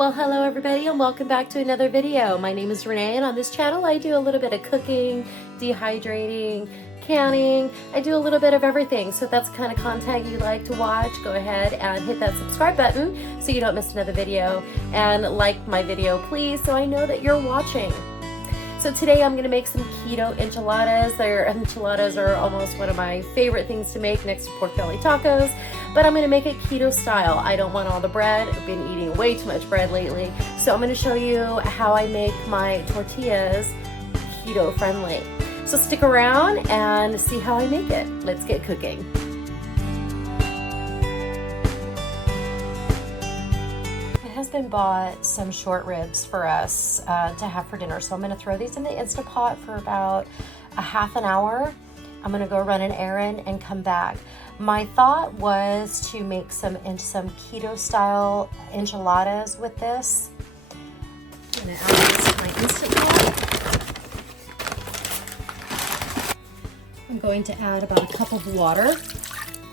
Well, hello everybody and welcome back to another video. My name is Renee and on this channel I do a little bit of cooking, dehydrating, canning. I do a little bit of everything. So if that's the kind of content you like to watch, go ahead and hit that subscribe button so you don't miss another video, and like my video please so I know that you're watching. So today I'm going to make some keto enchiladas. Enchiladas are almost one of my favorite things to make next to pork belly tacos, but I'm going to make it keto style. I don't want all the bread. I've been eating way too much bread lately. So I'm going to show you how I make my tortillas keto friendly. So stick around and see how I make it. Let's get cooking. My husband bought some short ribs for us to have for dinner. So I'm going to throw these in the Instant Pot for about a half an hour. I'm going to go run an errand and come back. My thought was to make some keto style enchiladas with this. I'm going to add this to my Instant Pot. I'm going to add about a cup of water.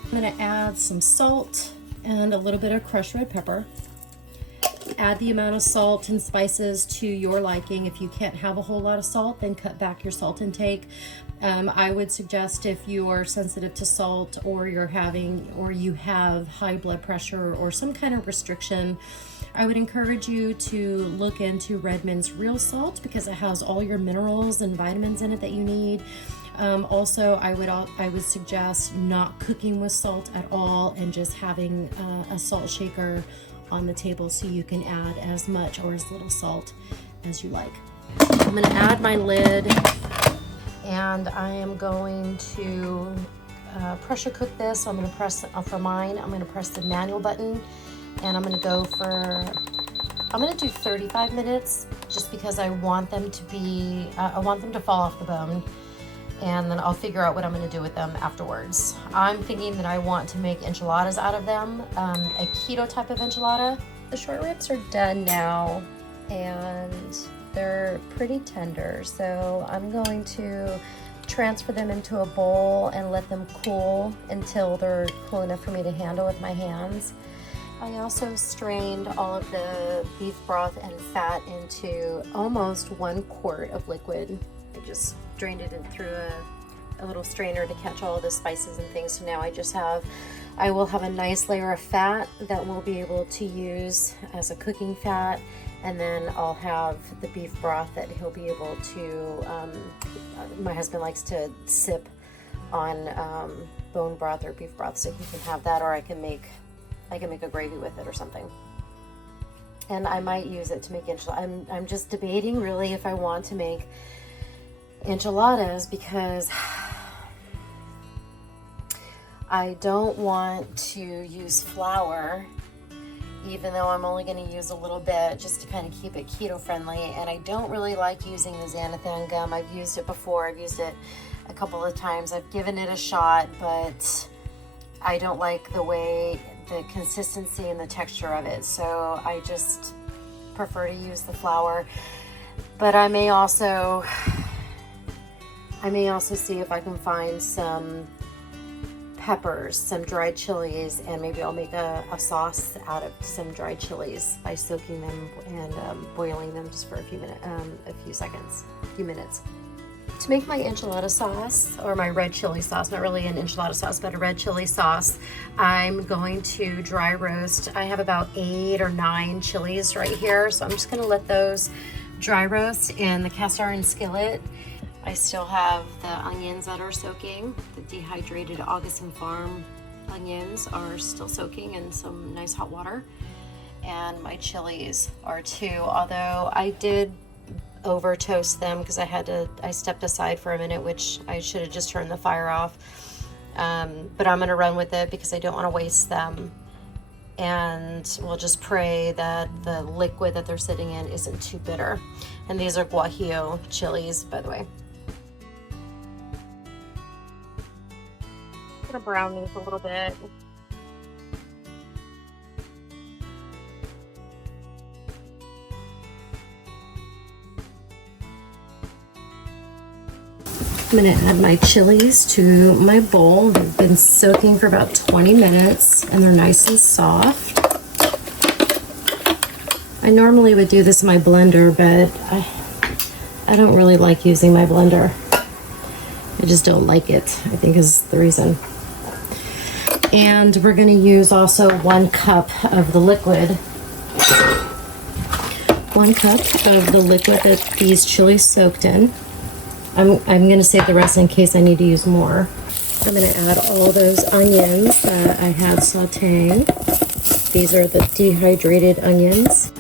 I'm going to add some salt and a little bit of crushed red pepper. Add the amount of salt and spices to your liking. If you can't have a whole lot of salt, then cut back your salt intake. I would suggest if you are sensitive to salt, or you have high blood pressure or some kind of restriction, I would encourage you to look into Redmond's real salt because it has all your minerals and vitamins in it that you need. Also, I would suggest not cooking with salt at all and just having a salt shaker on the table so you can add as much or as little salt as you like. I'm going to add my lid and I am going to pressure cook this. So I'm going to press for mine. I'm going to press the manual button and I'm going to do 35 minutes just because I want them to fall off the bone. And then I'll figure out what I'm going to do with them afterwards. I'm thinking that I want to make enchiladas out of them, a keto type of enchilada. The short ribs are done now and they're pretty tender, so I'm going to transfer them into a bowl and let them cool until they're cool enough for me to handle with my hands. I also strained all of the beef broth and fat into almost 1 quart of liquid. I just drained it through a little strainer to catch all the spices and things. So now I will have a nice layer of fat that we'll be able to use as a cooking fat, and then I'll have the beef broth that he'll be able to, my husband likes to sip on bone broth or beef broth, so he can have that, or I can make a gravy with it or something. And I might use it to make enchiladas. I'm just debating really if I want to make enchiladas because I don't want to use flour, even though I'm only going to use a little bit just to kind of keep it keto friendly. And I don't really like using the xanthan gum. I've used it before. I've used it a couple of times. I've given it a shot, but I don't like the consistency and the texture of it. So I just prefer to use the flour. But I may also see if I can find some peppers, some dried chilies, and maybe I'll make a sauce out of some dried chilies by soaking them and boiling them just for a few minutes. To make my enchilada sauce, or my red chili sauce, not really an enchilada sauce, but a red chili sauce, I'm going to dry roast. I have about 8 or 9 chilies right here, so I'm just going to let those dry roast in the cast iron skillet. I still have the onions that are soaking. The dehydrated Augustin Farm onions are still soaking in some nice hot water. And my chilies are too, although I did over toast them because I stepped aside for a minute, which I should have just turned the fire off. But I'm gonna run with it because I don't wanna waste them. And we'll just pray that the liquid that they're sitting in isn't too bitter. And these are Guajillo chilies, by the way. I'm gonna brown these a little bit. I'm gonna add my chilies to my bowl. They've been soaking for about 20 minutes and they're nice and soft. I normally would do this in my blender, but I don't really like using my blender. I just don't like it, I think is the reason. And we're going to use also 1 cup of the liquid. 1 cup of the liquid that these chilies soaked in. I'm going to save the rest in case I need to use more. I'm going to add all those onions that I had sauteing. These are the dehydrated onions.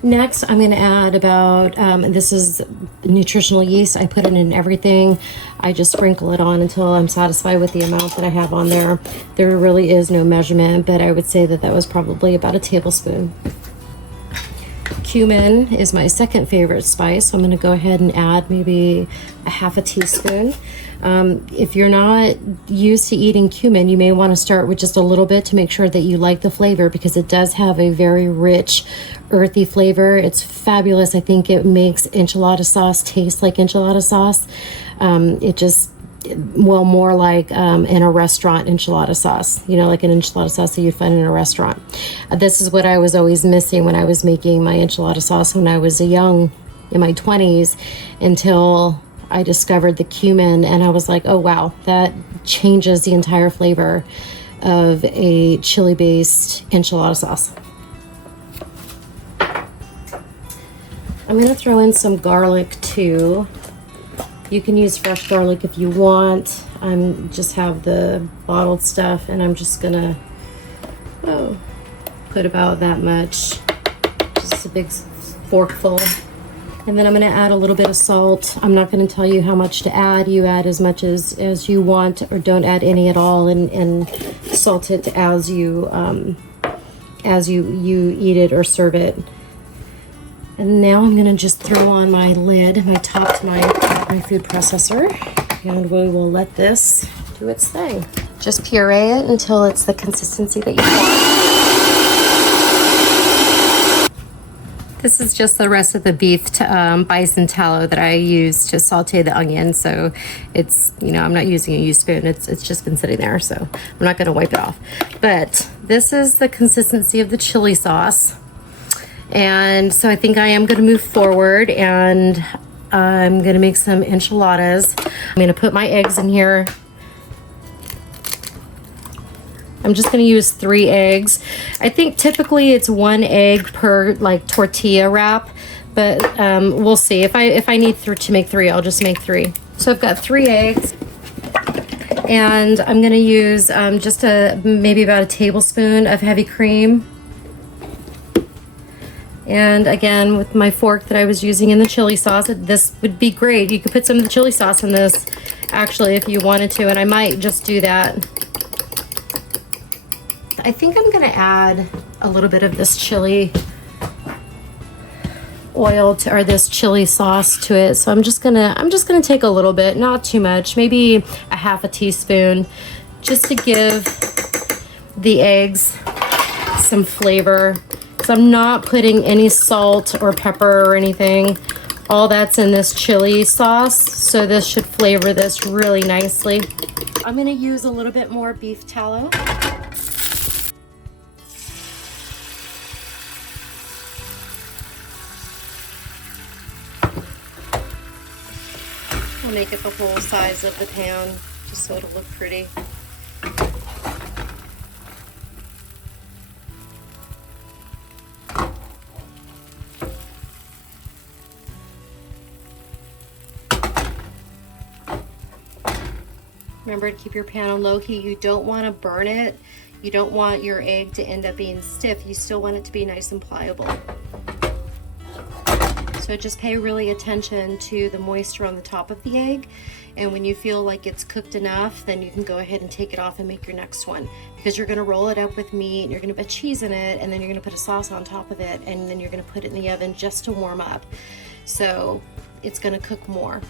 Next, I'm going to add about, this is nutritional yeast. I put it in everything. I just sprinkle it on until I'm satisfied with the amount that I have on there. There really is no measurement, but I would say that that was probably about a tablespoon. Cumin is my second favorite spice, so I'm going to go ahead and add maybe a half a teaspoon. If you're not used to eating cumin, you may want to start with just a little bit to make sure that you like the flavor, because it does have a very rich, earthy flavor. It's fabulous. I think it makes enchilada sauce taste like enchilada sauce. It just, well, more like in a restaurant enchilada sauce, you know, like an enchilada sauce that you'd find in a restaurant. This is what I was always missing when I was making my enchilada sauce when I was in my 20s, until I discovered the cumin, and I was like, oh wow, that changes the entire flavor of a chili-based enchilada sauce. I'm going to throw in some garlic too. You can use fresh garlic if you want. I'm just have the bottled stuff, and I'm just gonna put about that much, just a big forkful. And then I'm gonna add a little bit of salt. I'm not gonna tell you how much to add. You add as much as you want, or don't add any at all, and salt it as you eat it or serve it. And now I'm gonna just throw on my lid, my top to my food processor, and we will let this do its thing. Just puree it until it's the consistency that you want. This is just the rest of the beef bison tallow that I used to saute the onion. So it's, you know, I'm not using a used spoon. It's just been sitting there, so I'm not gonna wipe it off. But this is the consistency of the chili sauce. And so I think I am going to move forward, and I'm going to make some enchiladas. I'm going to put my eggs in here. I'm just going to use 3 eggs. I think typically it's 1 egg per like tortilla wrap, but we'll see. If I need to make 3, I'll just make 3. So I've got 3 eggs, and I'm going to use just maybe about a tablespoon of heavy cream. And again, with my fork that I was using in the chili sauce, this would be great. You could put some of the chili sauce in this, actually, if you wanted to, and I might just do that. I think I'm gonna add a little bit of this chili oil or this chili sauce to it. So I'm just gonna take a little bit, not too much, maybe a half a teaspoon, just to give the eggs some flavor. So I'm not putting any salt or pepper or anything. All that's in this chili sauce, so this should flavor this really nicely. I'm gonna use a little bit more beef tallow. I'll make it the whole size of the pan, just so it'll look pretty. Remember to keep your pan on low heat. You don't want to burn it. You don't want your egg to end up being stiff. You still want it to be nice and pliable. So just pay really attention to the moisture on the top of the egg. And when you feel like it's cooked enough, then you can go ahead and take it off and make your next one. Because you're going to roll it up with meat, you're going to put cheese in it, and then you're going to put a sauce on top of it, and then you're going to put it in the oven just to warm up. So it's going to cook more.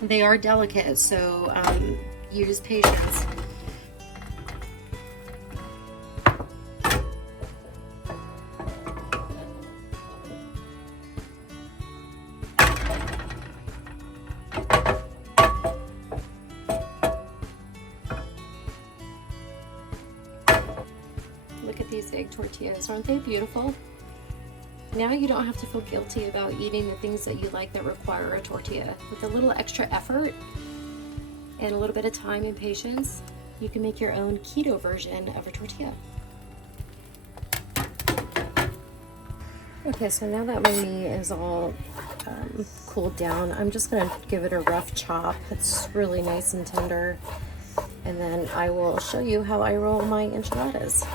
They are delicate, so use patience. Look at these egg tortillas. Aren't they beautiful? Now you don't have to feel guilty about eating the things that you like that require a tortilla. With a little extra effort and a little bit of time and patience, you can make your own keto version of a tortilla. Okay, so now that my meat is all cooled down, I'm just gonna give it a rough chop. It's really nice and tender. And then I will show you how I roll my enchiladas.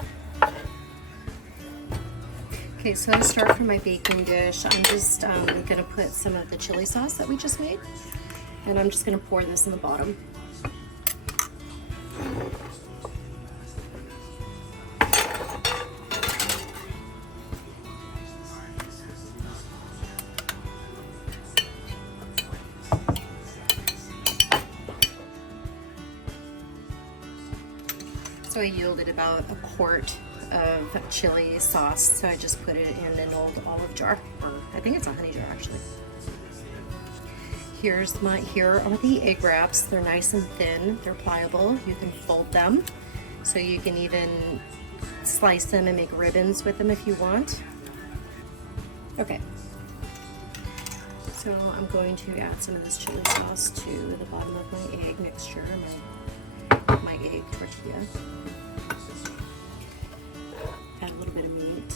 Okay, so to start from my baking dish, I'm just gonna put some of the chili sauce that we just made. And I'm just gonna pour this in the bottom. So I yielded about a quart of chili sauce, so I just put it in an old olive jar, or I think it's a honey jar actually. Here are the egg wraps. They're nice and thin, they're pliable. You can fold them, so you can even slice them and make ribbons with them if you want. Okay, so I'm going to add some of this chili sauce to the bottom of my egg mixture, my egg tortilla. Add a little bit of meat.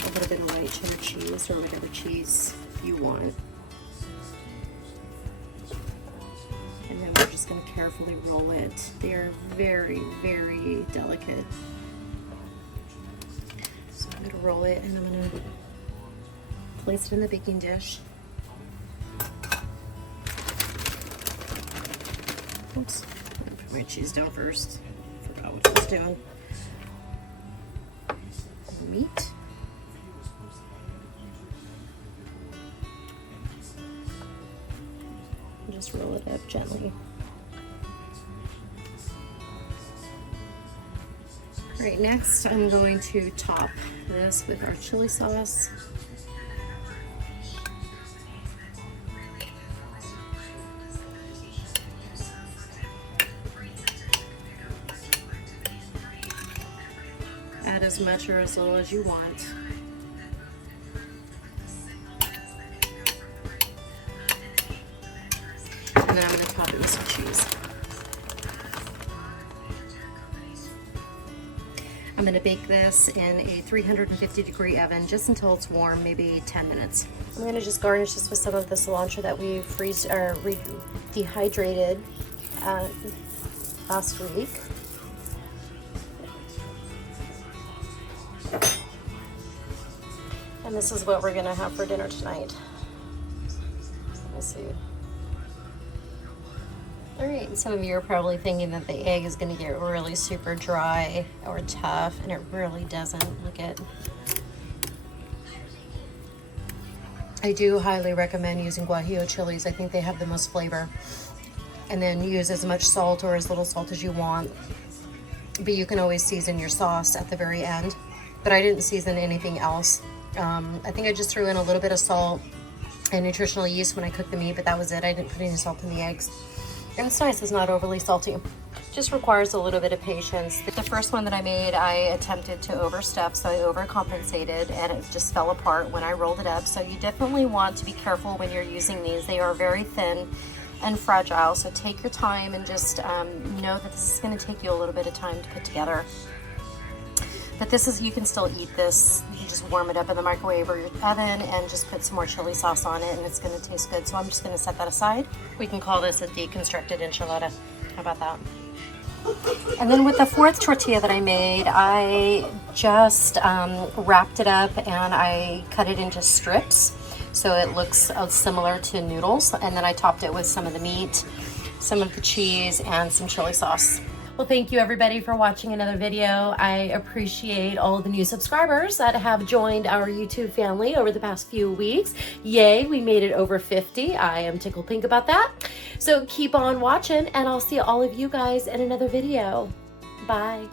A little bit of white cheddar cheese or whatever cheese you want. And then we're just going to carefully roll it. They are very, very delicate. So I'm going to roll it and I'm going to place it in the baking dish. Oops, put my cheese down first. Forgot what I was doing. Meat. Just roll it up gently. All right, next I'm going to top this with our chili sauce. Add as much or as little as you want. And then I'm going to top it with some cheese. I'm going to bake this in a 350-degree oven just until it's warm, maybe 10 minutes. I'm going to just garnish this with some of the cilantro that we dehydrated last week. And this is what we're gonna have for dinner tonight. Let's see. All right, and some of you are probably thinking that the egg is gonna get really super dry or tough, and it really doesn't. Look at. I do highly recommend using guajillo chilies. I think they have the most flavor. And then use as much salt or as little salt as you want. But you can always season your sauce at the very end. But I didn't season anything else. I think I just threw in a little bit of salt and nutritional yeast when I cooked the meat, but that was it. I didn't put any salt in the eggs. And it's nice, it's not overly salty. Just requires a little bit of patience. The first one that I made, I attempted to overstuff, so I overcompensated and it just fell apart when I rolled it up. So you definitely want to be careful when you're using these. They are very thin and fragile, so take your time and just know that this is gonna take you a little bit of time to put together. But this is, you can still eat this. You can just warm it up in the microwave or your oven and just put some more chili sauce on it and it's gonna taste good. So I'm just gonna set that aside. We can call this a deconstructed enchilada. How about that? And then with the fourth tortilla that I made, I just wrapped it up and I cut it into strips. So it looks similar to noodles. And then I topped it with some of the meat, some of the cheese, and some chili sauce. Well, thank you everybody for watching another video. I appreciate all the new subscribers that have joined our YouTube family over the past few weeks. Yay, we made it over 50. I am tickled pink about that. So keep on watching and I'll see all of you guys in another video. Bye.